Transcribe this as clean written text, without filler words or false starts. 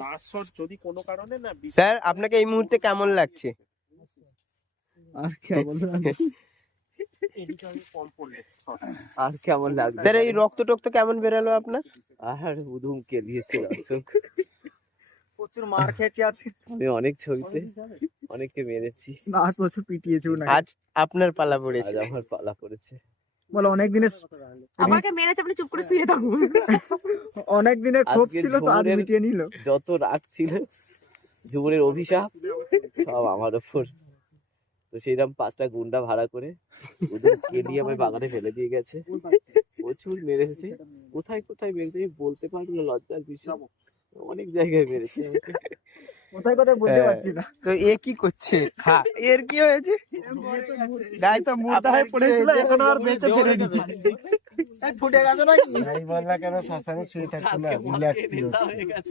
Last shot যদি কোনো কারণে না স্যার আপনাকে এই মুহূর্তে কেমন লাগছে? আর কেমন লাগছে? কম পড়লে আর কেমন লাগছে? স্যার এই রক্ত টক্ত কেমন বেরোলো আপনার? আর উদুম কে দিয়েছে দর্শক। প্রচুর মার খেয়েছে আছে। আমি অনেক ছবিতে অনেককে মেরেছি। লাস্ট বছর পিটিয়েছে না। আজ আপনার পালা পড়েছে। আজ আমার পালা পড়েছে। বলো অনেক দিনের আমাকে মেরেছে, আপনি চুপ করে শুয়ে থাকুন। অনেক দিনের ক্ষোভ আজকে ছিল তো আজ ঝুমুরের- মিটিয়ে নিল। যত রাগ ছিল, ঝুমুরের অভিশাপ সব আমার ওপর। তো সেইরকম 5টা গুন্ডা ভাড়া করে ওদের কেলিয়ে আমার বাগানে ফেলে দিয়ে গেছে। প্রচুর মেরেছে। কোথায় কোথায় মেরেছে আমি বলতে পারবো না, লজ্জার বিষয়। অনেক জায়গায় মেরেছে আমাকে। কোথায় কোথায় বলতে পারছি না। তো এ কি করছে? এর কি হয়েছে? গায়ে তো মুর্দা হয়ে পড়েছিল, এখন আর বেঁচে ফেরেনি। ফুটে গেছে নাকি? এই বললা কেন শ্মশানে শুয়ে থাকতো না, কালকে রিল্যাক্স মদ খেয়ে নেশা হয়ে গেছে।